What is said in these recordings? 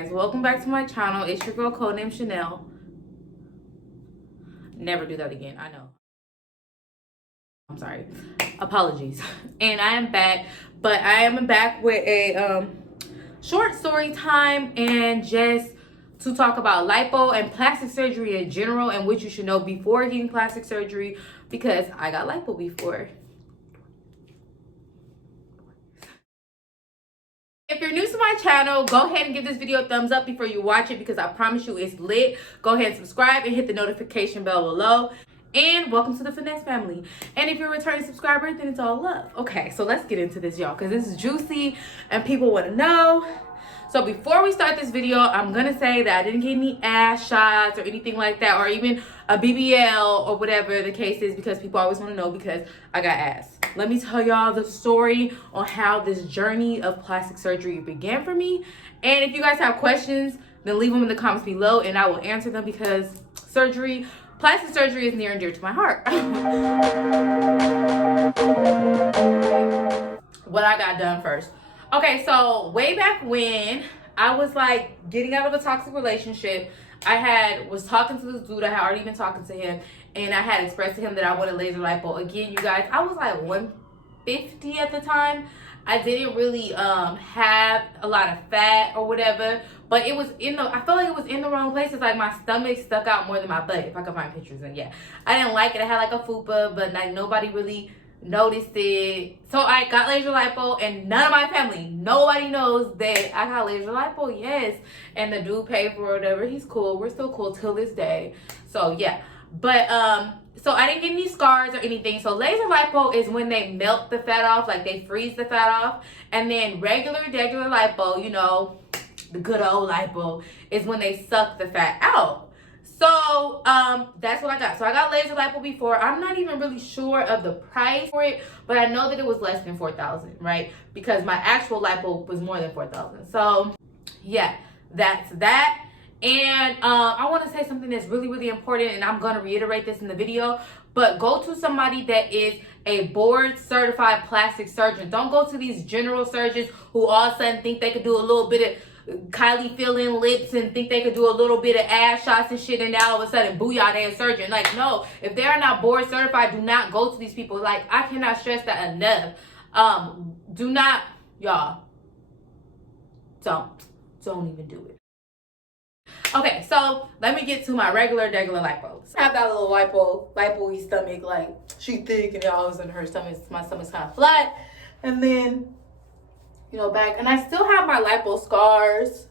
Guys, welcome back to my channel. It's your girl codename Chanel. Never do that again. I know. I'm sorry. Apologies. And I am back, but I am back with a short story time and just to talk about lipo and plastic surgery in general and what you should know before getting plastic surgery, because I got lipo before. If you're new to my channel, go ahead and give this video a thumbs up before you watch it, because I promise you it's lit. Go ahead and subscribe and hit the notification bell below. And welcome to the Finesse family. And if you're a returning subscriber, then it's all love. Okay, so let's get into this, y'all, because this is juicy and people want to know. So before we start this video, I'm going to say that I didn't get any ass shots or anything like that, or even a BBL or whatever the case is, because people always want to know because I got ass. Let me tell y'all the story on how this journey of plastic surgery began for me. And if you guys have questions, then leave them in the comments below and I will answer them, because plastic surgery is near and dear to my heart. What I got done first. Okay, so way back when I was like getting out of a toxic relationship, I was talking to this dude. I had already been talking to him, and I had expressed to him that I wanted laser lipo. Again, you guys, I was like 150 at the time. I didn't really have a lot of fat or whatever, but it was I felt like it was in the wrong places. Like my stomach stuck out more than my butt, if I could find pictures. And yeah, I didn't like it. I had like a fupa, but like nobody really noticed it. So I got laser lipo, and none of my family, nobody knows that I got laser lipo. Yes, and the dude paid for whatever. He's cool. We're still cool till this day. So yeah, but so I didn't get any scars or anything. So laser lipo is when they melt the fat off, like they freeze the fat off. And then regular lipo, you know, the good old lipo, is when they suck the fat out. So that's what I got. So I got laser lipo before. I'm not even really sure of the price for it, but I know that it was less than $4,000, right? Because my actual lipo was more than $4,000. So yeah, that's that. And I want to say something that's really, really important, and I'm going to reiterate this in the video, but go to somebody that is a board certified plastic surgeon. Don't go to these general surgeons who all of a sudden think they could do a little bit of Kylie fill-in lips and think they could do a little bit of ass shots and shit, and now all of a sudden, booyah, they're a surgeon. Like, no, if they are not board certified, do not go to these people. Like, I cannot stress that enough. Do not, y'all, don't even do it. Okay, so let me get to my regular lipo. So I have that little lipo-y stomach, like she thick and all in her stomach. My stomach's kind of flat, and then back, and I still have my lipo scars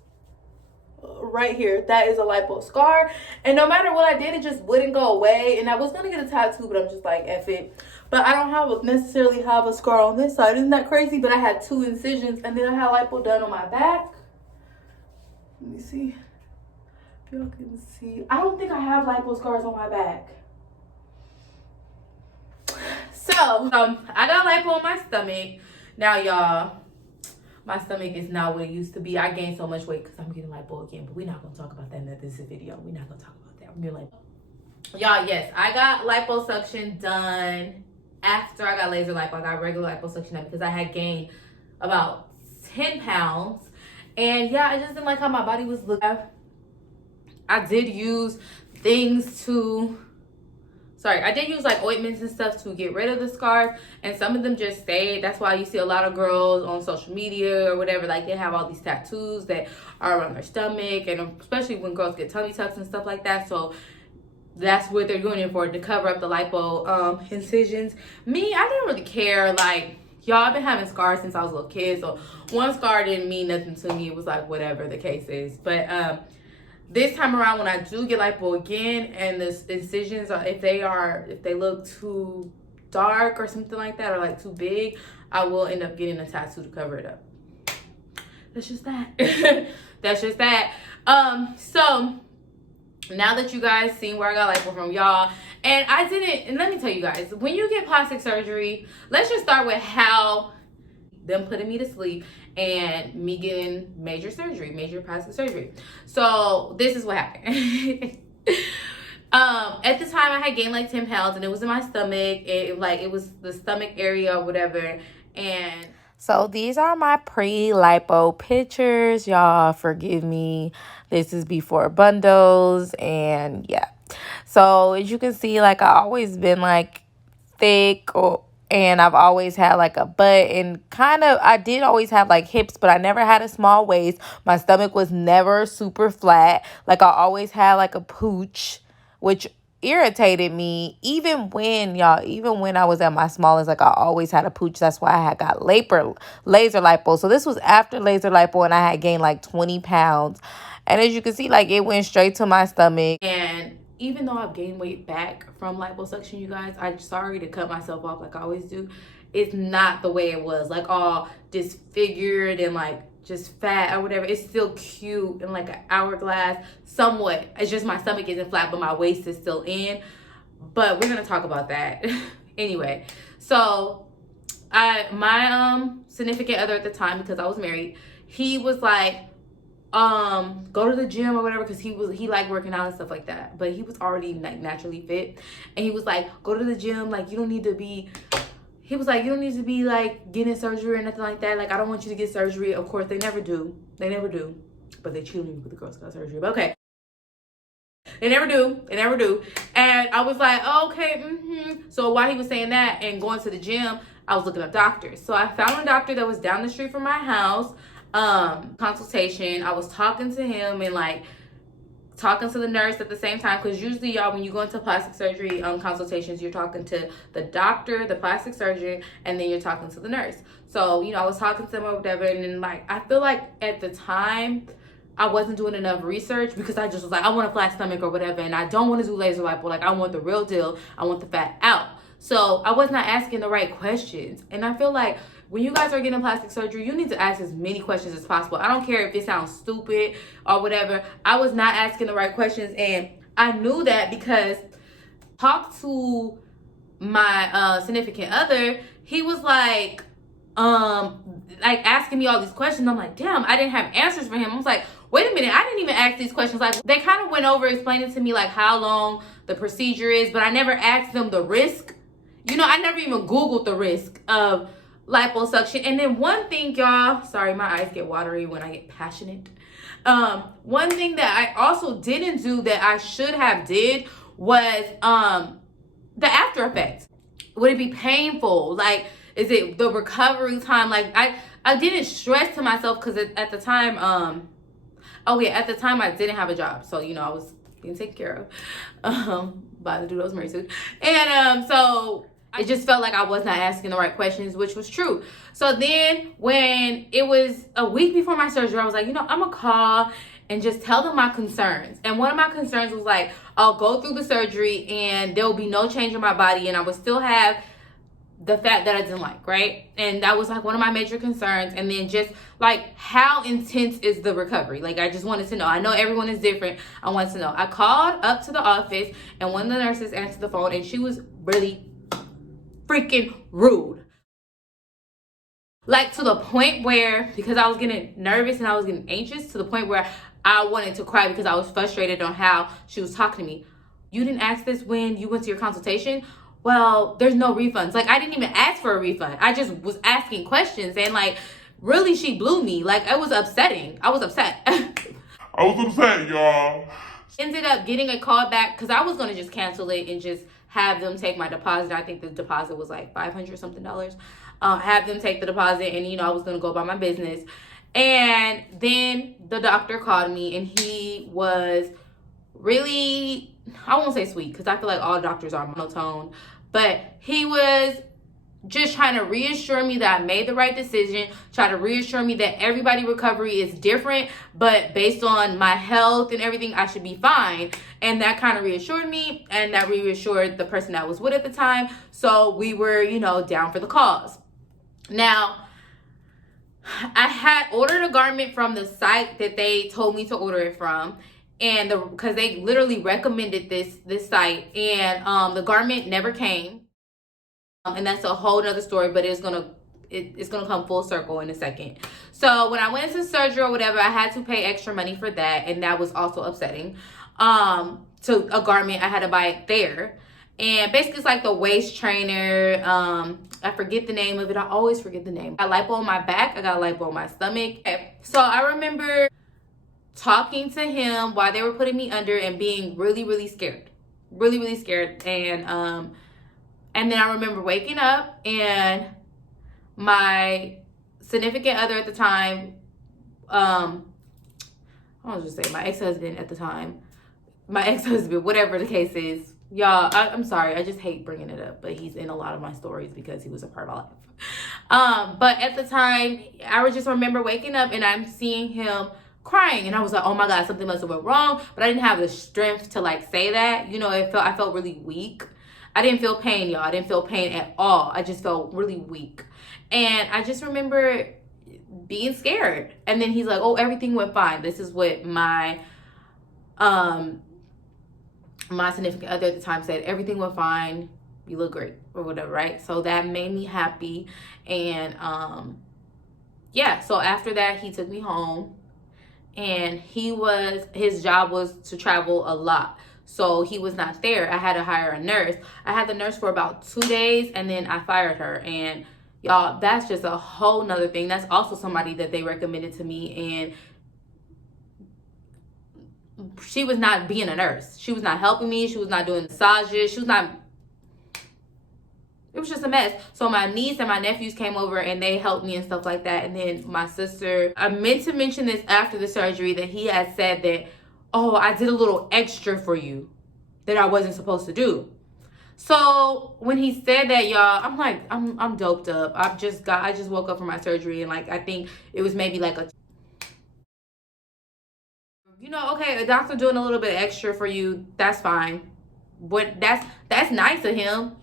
right here. That is a lipo scar, and no matter what I did, it just wouldn't go away. And I was gonna get a tattoo, but I'm just like, F it. But I don't necessarily have a scar on this side. Isn't that crazy? But I had 2 incisions, and then I had lipo done on my back. Let me see. Y'all can see. I don't think I have lipo scars on my back. So I got lipo on my stomach. Now, y'all, my stomach is not what it used to be. I gained so much weight because I'm getting lipo again. But we're not going to talk about that in this video. We're not going to talk about that. We're like, y'all, yes, I got liposuction done after I got laser lipo. I got regular liposuction done because I had gained about 10 pounds. And yeah, I just didn't like how my body was looking. I did use like ointments and stuff to get rid of the scars, and some of them just stayed. That's why you see a lot of girls on social media or whatever, like they have all these tattoos that are around their stomach, and especially when girls get tummy tucks and stuff like that. So that's what they're doing it for, to cover up the lipo incisions. Me, I didn't really care. Like, y'all, I've been having scars since I was a little kid, so one scar didn't mean nothing to me. It was like whatever the case is. But this time around, when I do get lipo again, and the incisions are, if they look too dark or something like that, or like too big, I will end up getting a tattoo to cover it up. That's just that. That's just that. So now that you guys seen where I got lipo from, y'all, and let me tell you guys, when you get plastic surgery, let's just start with how them putting me to sleep and me getting major plastic surgery. So this is what happened. At the time, I had gained like 10 pounds, and it was in my stomach. It was the stomach area or whatever. And So these are my pre-lipo pictures. Y'all forgive me. This is before bundles and yeah. So as you can see, like I always been like thick and I've always had like a butt and kind of I did always have like hips, but I never had a small waist. My stomach was never super flat. Like I always had like a pooch, which irritated me even when I was at my smallest. Like I always had a pooch. That's why I had got laser lipo. So this was after laser lipo and I had gained like 20 pounds. And as you can see, like it went straight to my stomach. And even though I've gained weight back from liposuction, you guys, I'm sorry to cut myself off like I always do. It's not the way it was, like all disfigured and like just fat or whatever. It's still cute and like an hourglass somewhat. It's just my stomach isn't flat, but my waist is still in. But we're gonna talk about that anyway. So my significant other at the time, because I was married, he was like, go to the gym or whatever, because he liked working out and stuff like that, but he was already like naturally fit, and he was like, go to the gym, like you don't need to be like getting surgery or nothing like that. Like I don't want you to get surgery. Of course they never do, but they cheat on you with the girls got surgery. But okay, they never do. And I was like, okay, So while he was saying that and going to the gym, I was looking up doctors. So I found a doctor that was down the street from my house. Consultation. I was talking to him and like talking to the nurse at the same time, because usually y'all, when you go into plastic surgery consultations, you're talking to the doctor, the plastic surgeon, and then you're talking to the nurse. So I was talking to him or whatever, and then like I feel like at the time I wasn't doing enough research, because I just was like, I want a flat stomach or whatever, and I don't want to do laser lipo. Like I want the real deal. I want the fat out. So I was not asking the right questions, and I feel like when you guys are getting plastic surgery, you need to ask as many questions as possible. I don't care if it sounds stupid or whatever. I was not asking the right questions, and I knew that because talked to my significant other. He was like asking me all these questions. I'm like, damn, I didn't have answers for him. I was like, wait a minute, I didn't even ask these questions. Like they kind of went over explaining to me like how long the procedure is, but I never asked them the risk. I never even Googled the risk of liposuction. And then one thing, y'all, sorry, my eyes get watery when I get passionate. One thing that I also didn't do that I should have did was the after effects. Would it be painful? Like, is it the recovery time? Like I didn't stress to myself, because at the time at the time I didn't have a job, so I was being taken care of by the dude I was married to. And so I just felt like I was not asking the right questions, which was true. So then when it was a week before my surgery, I was like, I'm going to call and just tell them my concerns. And one of my concerns was like, I'll go through the surgery and there will be no change in my body, and I would still have the fat that I didn't like, right? And that was like one of my major concerns. And then just like, how intense is the recovery? Like I just wanted to know. I know everyone is different. I wanted to know. I called up to the office, and one of the nurses answered the phone, and she was really freaking rude. Like to the point where, because I was getting nervous and I was getting anxious, to the point where I wanted to cry because I was frustrated on how she was talking to me. You didn't ask this when you went to your consultation? Well, there's no refunds. Like I didn't even ask for a refund. I just was asking questions, and like really she blew me. Like it was upsetting. I was upset. I was upset, y'all. Ended up getting a call back, because I was going to just cancel it and just have them take my deposit. I think the deposit was like $500 something. Have them take the deposit, and I was going to go about my business. And then the doctor called me, and he was really, I won't say sweet, because I feel like all doctors are monotone, but he was just trying to reassure me that I made the right decision, try to reassure me that everybody recovery is different, but based on my health and everything, I should be fine. And that kind of reassured me, and that reassured the person that I was with at the time. So we were, down for the cause. Now, I had ordered a garment from the site that they told me to order it from, and because they literally recommended this site, and the garment never came. And that's a whole nother story, but it's gonna come full circle in a second. So when I went into surgery or whatever, I had to pay extra money for that, and that was also upsetting. So a garment, I had to buy it there. And basically it's like the waist trainer. I forget the name of it. I always forget the name. I got lipo on my back. I got lipo on my stomach. Okay. So I remember talking to him while they were putting me under and being really, really scared. Really, really scared. And then I remember waking up and my significant other at the time, I was just saying my ex-husband at the time, whatever the case is. Y'all, I'm sorry. I just hate bringing it up, but he's in a lot of my stories because he was a part of my life. But at the time, I just remember waking up and I'm seeing him crying, and I was like, oh my God, something must have went wrong. But I didn't have the strength to like say that. You know, I felt really weak. I didn't feel pain, y'all. I didn't feel pain at all. I just felt really weak. And I just remember being scared. And then he's like, oh, everything went fine. This is what my significant other at the time said. Everything went fine. You look great or whatever, right? So that made me happy. And yeah, so after that, he took me home. And his job was to travel a lot. So he was not there. I had to hire a nurse. I had the nurse for about 2 days and then I fired her. And y'all, that's just a whole nother thing. That's also somebody that they recommended to me. And she was not being a nurse. She was not helping me. She was not doing massages. It was just a mess. So my niece and my nephews came over and they helped me and stuff like that. And then my sister, I meant to mention this after the surgery, that he had said that, oh, I did a little extra for you that I wasn't supposed to do. So when he said that, y'all, I'm like, I'm doped up. I just woke up from my surgery and like, I think it was maybe like okay, a doctor doing a little bit extra for you, that's fine. But that's nice of him.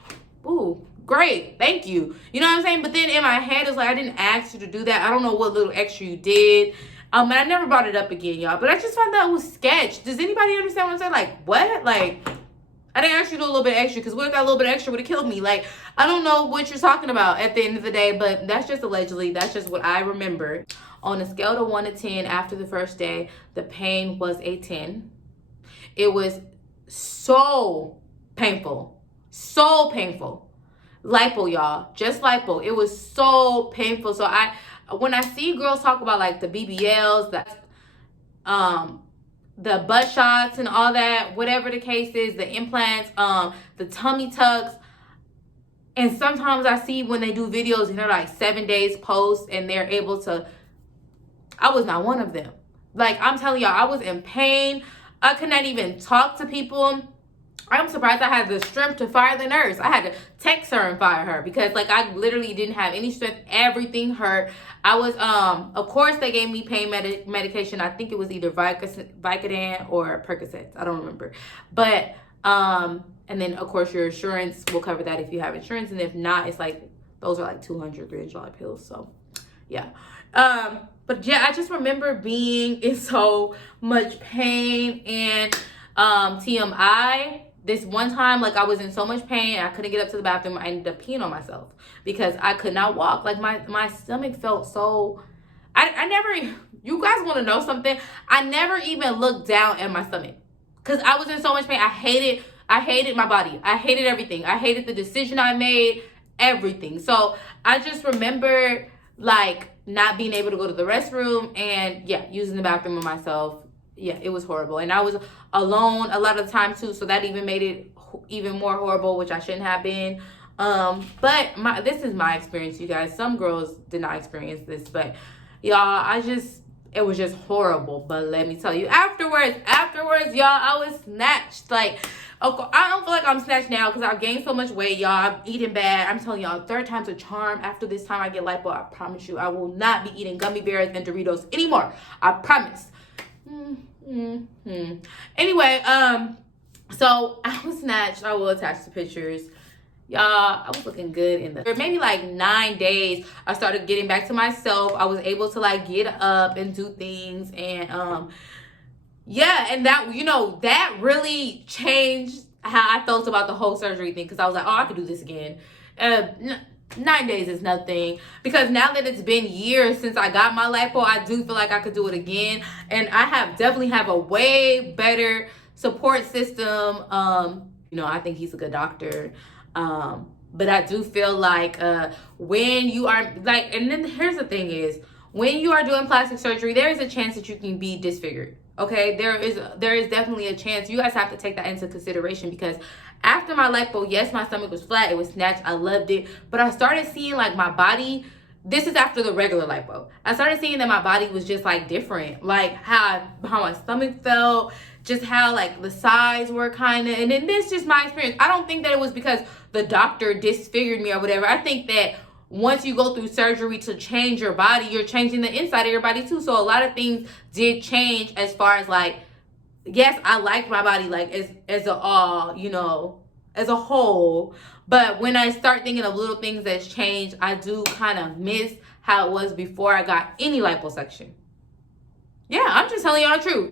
Ooh, great, thank you. You know what I'm saying? But then in my head, it's like, I didn't ask you to do that. I don't know what little extra you did. And I never brought it up again, y'all. But I just found that it was sketch. Does anybody understand what I'm saying? Like, what? Like, I didn't ask you to do a little bit extra, because what if that little bit extra would have killed me? Like, I don't know what you're talking about at the end of the day, but that's just allegedly. That's just what I remember. On a scale of 1 to 10, after the first day, the pain was a 10. It was so painful. So painful. Lipo, y'all. Just lipo. It was so painful. So when I see girls talk about like the BBLs, the butt shots and all that, whatever the case is, the implants, the tummy tucks, and sometimes I see when they do videos and they're like 7 days post and they're able to, I was not one of them. Like, I'm telling y'all, I was in pain. I could not even talk to people. I'm surprised I had the strength to fire the nurse. I had to text her and fire her because like I literally didn't have any strength. Everything hurt. I was, of course they gave me pain medication. I think it was either Vicodin or Percocets. I don't remember. But, and then of course your insurance will cover that if you have insurance. And if not, it's like, those are like $200, $300 pills. So yeah. But yeah, I just remember being in so much pain. And TMI, this one time, like I was in so much pain, I couldn't get up to the bathroom. I ended up peeing on myself because I could not walk. Like my stomach felt so, I never, you guys want to know something? I never even looked down at my stomach because I was in so much pain. I hated my body. I hated everything. I hated the decision I made, everything. So I just remember like not being able to go to the restroom and yeah, using the bathroom on myself. Yeah, it was horrible. And I was alone a lot of the time too, so that even made it even more horrible, which I shouldn't have been. But this is my experience, you guys. Some girls did not experience this, but y'all, it was just horrible. But let me tell you, afterwards, y'all, I was snatched. Like, okay, I don't feel like I'm snatched now because I've gained so much weight, y'all. I'm eating bad. I'm telling y'all, 3rd time's a charm. After this time I get lipo, I promise you, I will not be eating gummy bears and Doritos anymore. I promise. Anyway, so I was snatched. I will attach the pictures. Y'all, I was looking good in maybe like 9 days. I started getting back to myself. I was able to like get up and do things. And yeah, and that, that really changed how I felt about the whole surgery thing. Because I was like, oh, I could do this again. 9 days is nothing, because now that it's been years since I got my lipo, I do feel like I could do it again. And I definitely have a way better support system. You know, I think he's a good doctor. But I do feel like when you are like, and then here's the thing is, when you are doing plastic surgery, there is a chance that you can be disfigured. Okay, there is definitely a chance. You guys have to take that into consideration, because after my lipo, yes, my stomach was flat, it was snatched, I loved it, but I started seeing like my body. This is after the regular lipo. I started seeing that my body was just like different, like how my stomach felt, just how like the sides were kind of. And then this is just my experience. I don't think that it was because the doctor disfigured me or whatever. I think that once you go through surgery to change your body, you're changing the inside of your body too. So a lot of things did change as far as like, yes, I liked my body like as a all, you know, as a whole. But when I start thinking of little things that's changed, I do kind of miss how it was before I got any liposuction. Yeah, I'm just telling y'all the truth.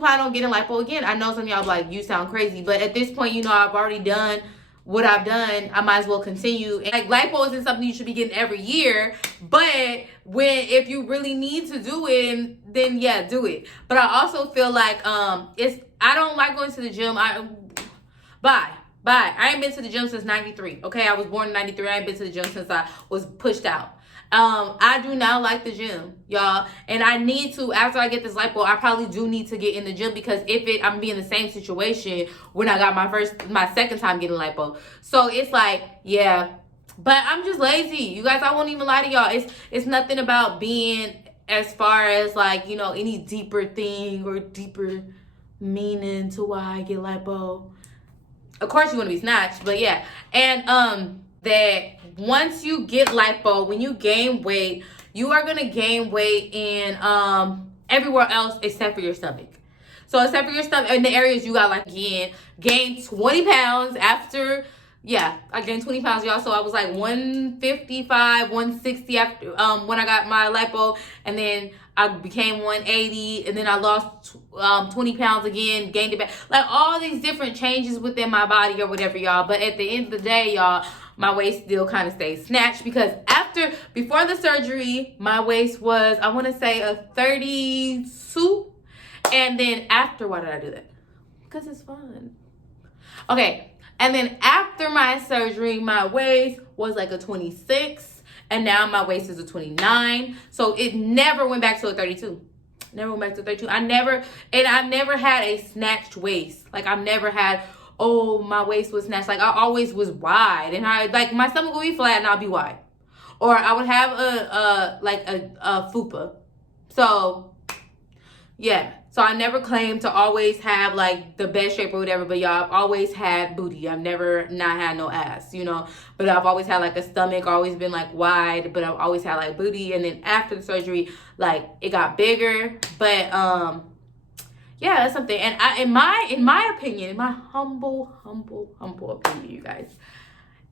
I don't get in lipo again. I know some of y'all like, you sound crazy, but at this point, you know, I've already done what I've done. I might as well continue. And like, lipo isn't something you should be getting every year, but if you really need to do it, then yeah, do it. But I also feel like I don't like going to the gym. Bye. I ain't been to the gym since 93. Okay, I was born in 93. I ain't been to the gym since I was pushed out. I do not like the gym, y'all. And I need to, after I get this lipo, I probably do need to get in the gym, because I'm be in the same situation when I got my second time getting lipo. So it's like, yeah. But I'm just lazy. You guys, I won't even lie to y'all. It's nothing about being as far as like, you know, any deeper thing or deeper meaning to why I get lipo. Of course you want to be snatched, but yeah. And that once you get lipo, when you gain weight, you are going to gain weight in everywhere else except for your stomach. So except for your stomach, in the areas you got like gain 20 pounds after, yeah, I gained 20 pounds, y'all. So I was like 155, 160 after when I got my lipo, and then I became 180, and then I lost 20 pounds again, gained it back. Like all these different changes within my body or whatever, y'all. But at the end of the day, y'all, my waist still kind of stays snatched, because before the surgery, my waist was, I want to say, a 32. And then after, why did I do that? Because it's fun. Okay. And then after my surgery, my waist was like a 26. And now my waist is a 29. So it never went back to a 32. Never went back to 32. I never had a snatched waist. Like I've never had, oh, my waist was snatched. Like I always was wide. And I like my stomach would be flat and I'll be wide. Or I would have a fupa. So yeah. So I never claimed to always have like the best shape or whatever, but y'all, I've always had booty. I've never not had no ass, you know, but I've always had like a stomach, always been like wide, but I've always had like booty. And then after the surgery, like it got bigger, but yeah, that's something. And in my opinion, in my humble opinion, you guys,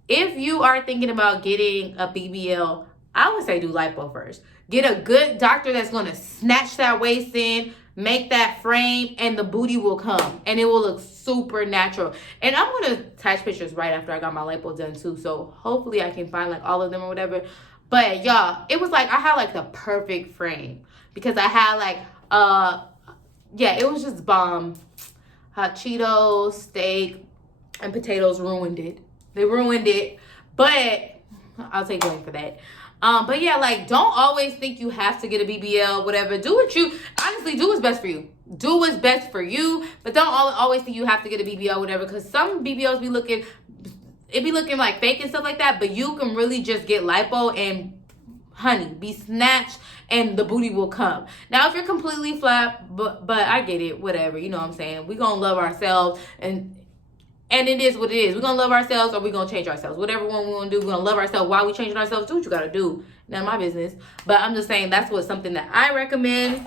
if you are thinking about getting a BBL, I would say do lipo first. Get a good doctor that's going to snatch that waist in, make that frame, and the booty will come and it will look super natural. And I'm going to attach pictures right after I got my lipo done too, so hopefully I can find like all of them or whatever. But y'all, it was like I had like the perfect frame, because I had like yeah, it was just bomb. Hot Cheetos, steak, and potatoes ruined it. They ruined it, but I'll take blame for that. But yeah, like, don't always think you have to get a BBL, whatever. Do what's best for you. Do what's best for you, but don't always think you have to get a BBL, whatever, because some BBLs be looking like fake and stuff like that, but you can really just get lipo and, honey, be snatched and the booty will come. Now, if you're completely flat, but I get it, whatever, you know what I'm saying? We're going to love ourselves, and it is what it is. We're going to love ourselves, or we're going to change ourselves. Whatever one we want to do, we're going to love ourselves. While we changing ourselves, do what you got to do. None of my business. But I'm just saying that's something that I recommend.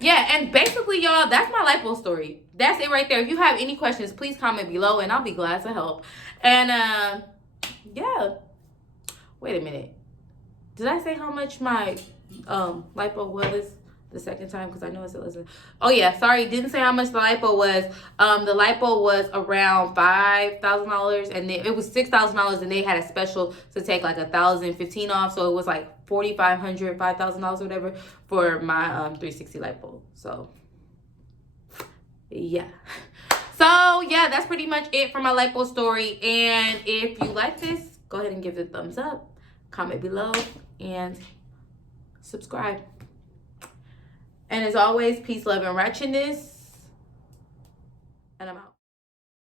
Yeah, and basically, y'all, that's my lipo story. That's it right there. If you have any questions, please comment below, and I'll be glad to help. And, yeah. Wait a minute. Did I say how much my lipo was the second time? Because I know it's a listen. Oh yeah, sorry, didn't say how much the lipo was. The lipo was around $5,000, and it was $6,000, and they had a special to take like $1,015 off, so it was like $4,500, $5,000 or whatever for my 360 lipo. So yeah. So yeah, that's pretty much it for my lipo story. And if you like this, go ahead and give it a thumbs up, comment below, and subscribe. And as always, peace, love, and righteousness. And I'm out.